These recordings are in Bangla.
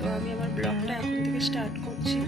তো আমি আমার ব্লগটা এখন থেকে স্টার্ট করছি।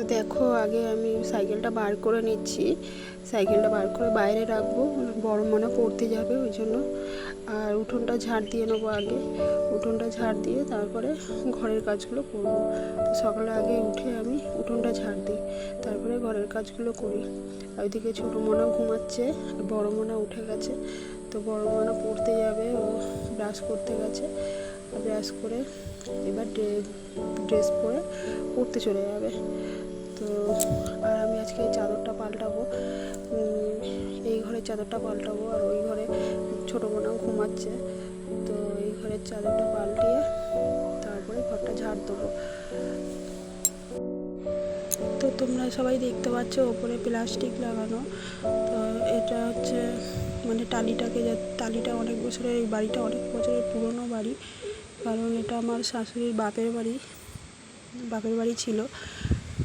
তো দেখো, আগে আমি সাইকেলটা বার করে নিচ্ছি। সাইকেলটা বার করে বাইরে রাখব বড় মনে পড়তে যাবে ওই জন্য। আর উঠোনটা ঝাড় দিয়ে নেব আগে। উঠোনটা ঝাড় দিয়ে তারপরে ঘরের কাজগুলো করব। তো সকালে আগে উঠে আমি উঠোনটা ঝাড় দিই, তারপরে ঘরের কাজগুলো করি। আর ওইদিকে ছোটো মোনা ঘুমাচ্ছে, আর বড় মোনা উঠে গেছে। তো বড় মোনা পড়তে যাবে, ও ব্রাশ করতে গেছে। ব্রাশ করে এবার ড্রেস পরে পড়তে চলে যাবে। তো, আর আমি আজকে এই চাদরটা পাল্টাবো। এই ঘরের চাদরটা পাল্টাবো আর ওই ঘরে ছোটো বোনাও ঘুমাচ্ছে। তো এই ঘরের চাদরটা পাল্টিয়ে তারপরে ঘরটা ঝাড় দেবো। তো তোমরা সবাই দেখতে পাচ্ছ ওপরে প্লাস্টিক লাগানো। তো এটা হচ্ছে মানে টালিটাকে যা- টালিটা অনেক বছরের, এই বাড়িটা অনেক বছরের পুরনো বাড়ি। কারণ এটা আমার শাশুড়ির বাপের বাড়ি বাপের বাড়ি ছিল।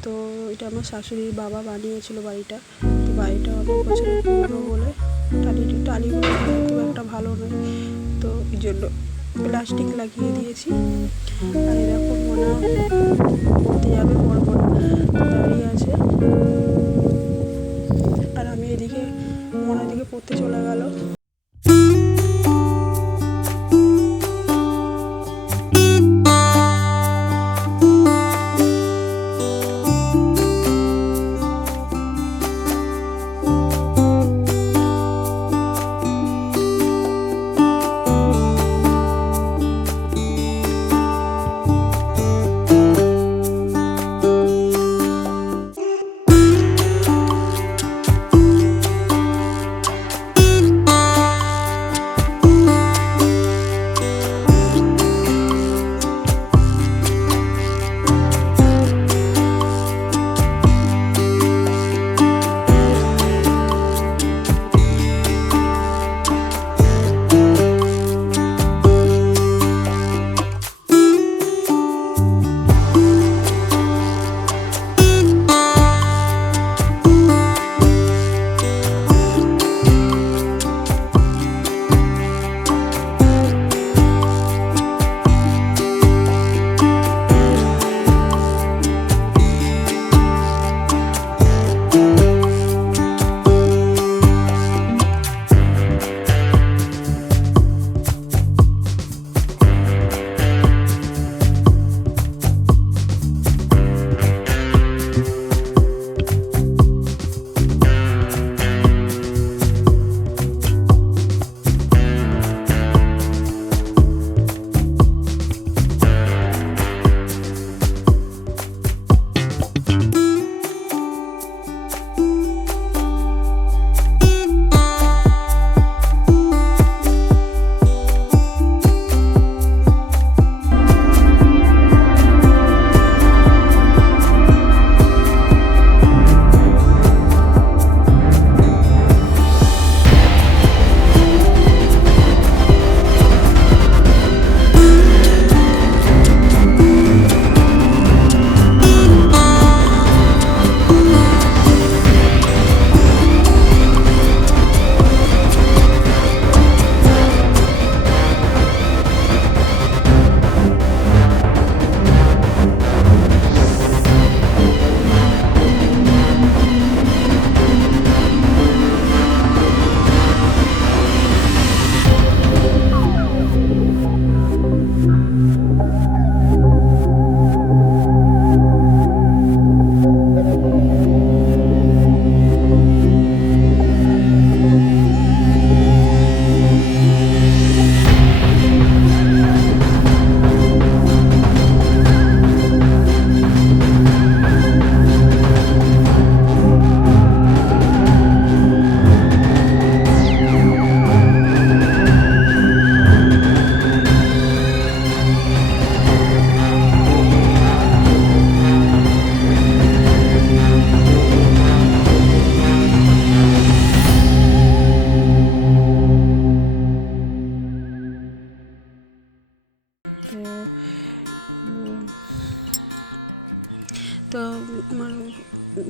তো এটা আমার শাশুড়ির বাবা বানিয়েছিল বাড়িটা। তো বাড়িটা অনেক বছরের পুরনো বলে টালি টালিগুলো খুব একটা ভালো নয়। তো এই জন্য প্লাস্টিক লাগিয়ে দিয়েছি। আর এরকম মনে করতে যাবে বড় বড় দাঁড়িয়ে আছে। আর আমি এদিকে মনের দিকে পড়তে চলে গেল।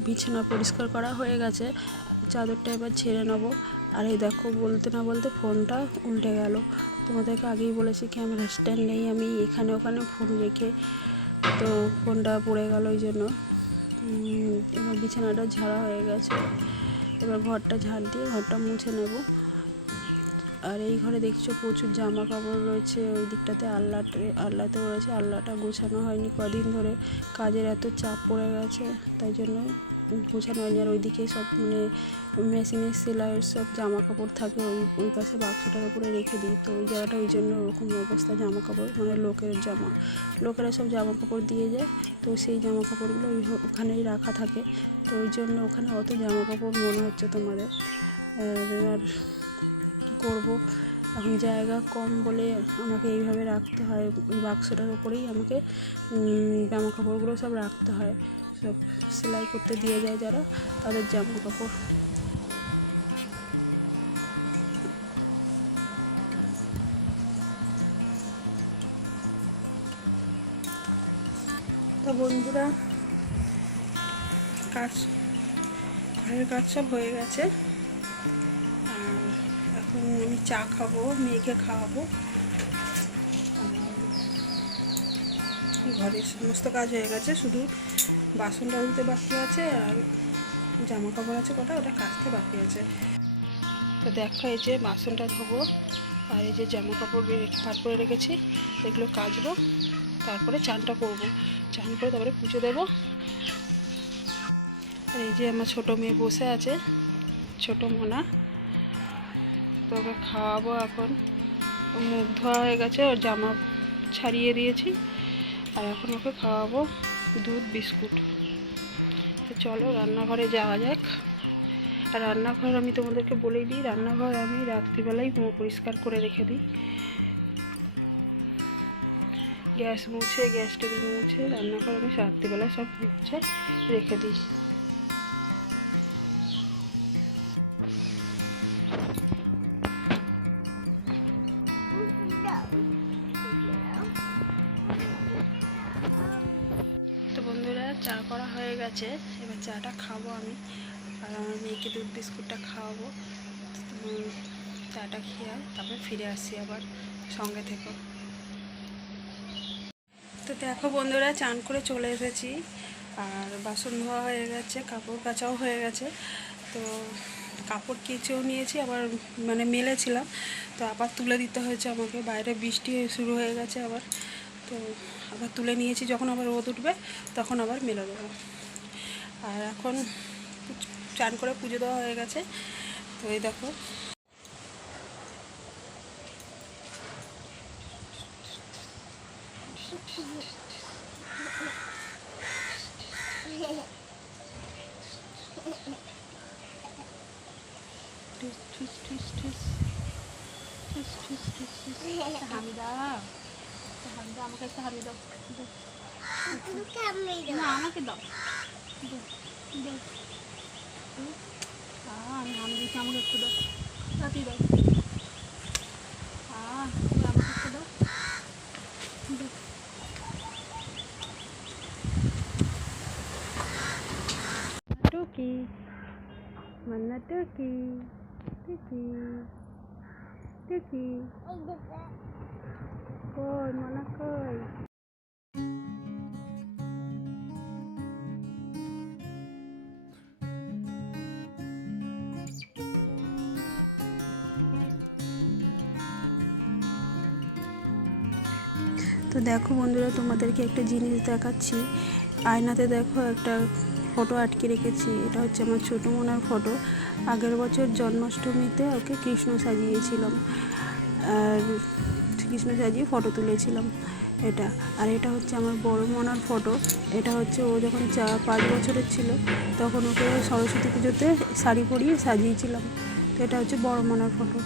বিছানা পরিষ্কার করা হয়ে গেছে। চাদরটা এবার ছেড়ে নেব। আর এই দেখো, বলতে না বলতে ফোনটা উল্টে গেল। তোমাদেরকে আগেই বলেছি, ক্যামেরা স্ট্যান্ড নেই। আমি এখানে ওখানে ফোন রেখে তো ফোনটা পড়ে গেল ওই জন্য। এবার বিছানাটা ঝাড়া হয়ে গেছে। এবার ঘরটা ঝাড় দিয়ে ঘরটা মুছে নেব। আর এই ঘরে দেখছ প্রচুর জামা কাপড় রয়েছে, ওই দিকটাতে আল্লাটে আল্লাতেও রয়েছে, আল্লাটা গোছানো হয়নি কদিন ধরে, কাজের এত চাপ পড়ে গেছে, তাই জন্য গোছানো হয়নি। আর ওইদিকে সব মানে মেশিনের সেলাইয়ের সব জামা কাপড় থাকে, ওই ওই পাশে বাক্সটার উপরে রেখে দিই। তো ওই জায়গাটা ওই জন্য ওরকম অবস্থা জামা কাপড় মানে লোকের জামা। লোকেরা সব জামা কাপড় দিয়ে যায়, তো সেই জামা কাপড়গুলো ওই ওখানেই রাখা থাকে। তো ওই জন্য ওখানে অত জামা কাপড় মনে হচ্ছে তোমাদের। আর করব? এখন জায়গা কম বলে আমাকে এইভাবে রাখতে হয়। বাক্সটার উপরেই আমাকে জামা কাপড়গুলো সব রাখতে হয়। সব সেলাই করতে দিয়ে যায় যারা, তাদের জামা কাপড় তো বন্ধুরা, কাজ, ঘরের কাজ সব হয়ে গেছে। আমি চা খাব, মেয়েকে খাওয়াবো। ঘরের সমস্ত কাজ হয়ে গেছে, শুধু বাসনটা ধুতে বাকি আছে আর জামা কাপড় আছে কটা, ওটা কাচতে বাকি আছে। তো দেখো এই যে বাসনটা ধোবো, আর এই যে জামা কাপড় রে- করে রেখেছি, এগুলো কাচবো, তারপরে চানটা করব। চান করে তারপরে পুজো দেবো। আর এই যে আমার ছোটো মেয়ে বসে আছে, ছোটো মোনা। তো ওকে খাওয়াবো এখন। মুখ ধোয়া হয়ে গেছে, ওর জামা ছাড়িয়ে দিয়েছি। আর এখন ওকে খাওয়াবো দুধ, বিস্কুট। তো চলো, রান্নাঘরে যাওয়া যাক। আর রান্নাঘর আমি তোমাদেরকে বলেই দিই, রান্নাঘর আমি রাত্রিবেলাই পুরো পরিষ্কার করে রেখে দিই। গ্যাস মুছে, গ্যাস টেবিল মুছে, রান্নাঘর আমি রাত্রিবেলা সব মুছে রেখে দিই। হয়ে এবার চাটা খাব আমি। আর আমার মেয়েকে দুধ বিস্কুটটা খাওয়াবো। চাটা খেয়ে তারপরে ফিরে আসি আবার সঙ্গে থেকো। তো দেখো বন্ধুরা, চান করে চলে এসেছি। আর বাসন ধোয়া হয়ে গেছে, কাপড় কাচাও হয়ে গেছে। তো কাপড় কেচেও নিয়েছি, আবার মানে মেলেছিলাম। তো আবার তুলে দিতে হয়েছে আমাকে, বাইরে বৃষ্টি শুরু হয়ে গেছে আবার। তো আবার তুলে নিয়েছি, যখন আবার রোদ উঠবে, তখন আবার মেলে দেবো। আর এখন চান করে পুজো দেওয়া হয়ে গেছে। তো এই দেখো। হামিদা হামিদা আমাকে একটা আমাকে দাও। আমি হামি দিচ্ছি আমাকে একটু দাও তাড়াতাড়ি দাও আমাকে একটু দাও। টুকি মান্না টুকি টুকি মানা তো দেখো বন্ধুরা, তোমাদেরকে একটা জিনিস দেখাচ্ছি। আয়নাতে দেখো একটা ফটো আটকে রেখেছি। এটা হচ্ছে আমার ছোটো মোনার ফটো। আগের বছর জন্মাষ্টমীতে ওকে কৃষ্ণ সাজিয়েছিলাম। আর কৃষ্ণ সাজিয়ে ফটো তুলেছিলাম এটা। আর এটা হচ্ছে আমার বড় মোনার ফটো। এটা হচ্ছে ও যখন চা পাঁচ বছরের ছিল, তখন ওকে সরস্বতী পুজোতে শাড়ি পরিয়ে সাজিয়েছিলাম। তো এটা হচ্ছে বড় মোনার ফটো।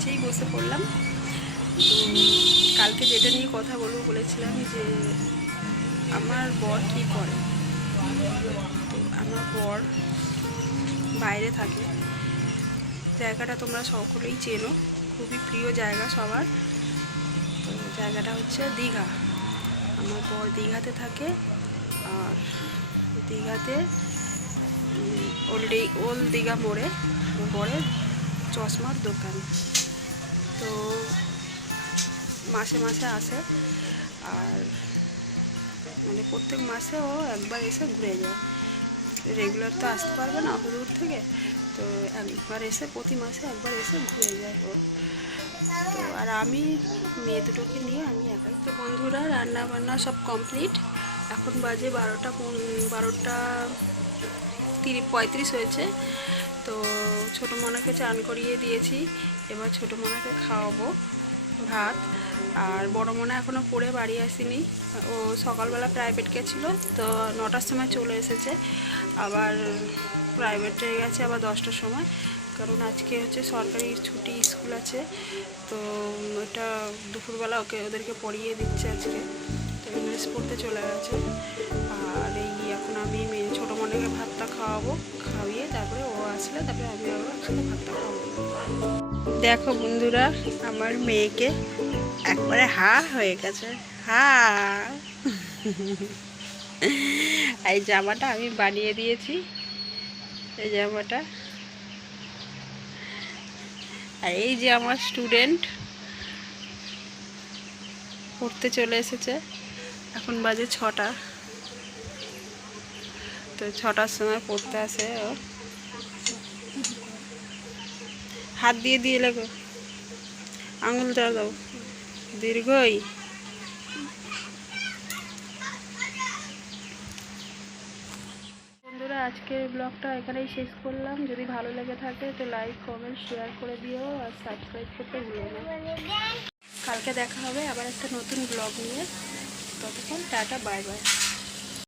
নিচেই বসে পড়লাম। তো কালকে যেটা নিয়ে কথা বলব বলেছিলাম যে, আমার বর কী করে? তো আমার বর বাইরে থাকে। জায়গাটা তোমরা সকলেই চেনো। খুবই প্রিয় জায়গা সবার। তো জায়গাটা হচ্ছে দীঘা। আমার বর দীঘাতে থাকে আর দীঘাতে ওল্ড ওল্ড দীঘা মোড়ে বরের চশমার দোকান। তো মাসে মাসে আসে। আর মানে প্রত্যেক মাসে ও একবার এসে ঘুরে যায়। রেগুলার তো আসতে পারবে না অত দূর থেকে। তো একবার এসে প্রতি মাসে একবার এসে ঘুরে যায় ও। তো আর আমি, মেয়ে দুটোকে নিয়ে আমি একাই। তো বন্ধুরা রান্না বান্না সব কমপ্লিট এখন বাজে বারোটা বারোটা তিরিশ পঁয়ত্রিশ হয়েছে। তো ছোটো মনাকে চান করিয়ে দিয়েছি। এবার ছোটো মনাকে খাওয়াবো ভাত। আর বড় মনে এখনও পড়ে বাড়ি আসেনি। ও সকালবেলা প্রাইভেট গেছিল, তো নটার সময় চলে এসেছে। আবার প্রাইভেটে গেছে আবার দশটার সময়। কারণ আজকে হচ্ছে সরকারি ছুটি, স্কুল আছে। তো ওটা দুপুরবেলা ওকে, ওদেরকে পড়িয়ে দিচ্ছে আজকে। তো ইংলিশ পড়তে চলে গেছে। আর এই এখন আমি ছোটো মনেকে ভাতটা খাওয়াবো। দেখো বন্ধুরা, আমার মেয়েকে একবারে হা হয়ে গেছে। হা। এই জামাটা আমি বানিয়ে দিয়েছি। এই জামাটা। আর এই যে আমার স্টুডেন্ট পড়তে চলে এসেছে। এখন বাজে ছটা। তো ছটার সময় পড়তে আসে ও। হাত দিয়ে দিয়ে লাগো। আঙুল দেওয়া দাও। দীর্ঘই। বন্ধুরা, আজকের ব্লগটা এখানেই শেষ করলাম। যদি ভালো লেগে থাকে তো লাইক, কমেন্ট, শেয়ার করে দিও আর সাবস্ক্রাইব করতে ভুলো না। কালকে দেখা হবে আবার একটা নতুন ব্লগ নিয়ে। ততক্ষণ টাটা, বাই বাই।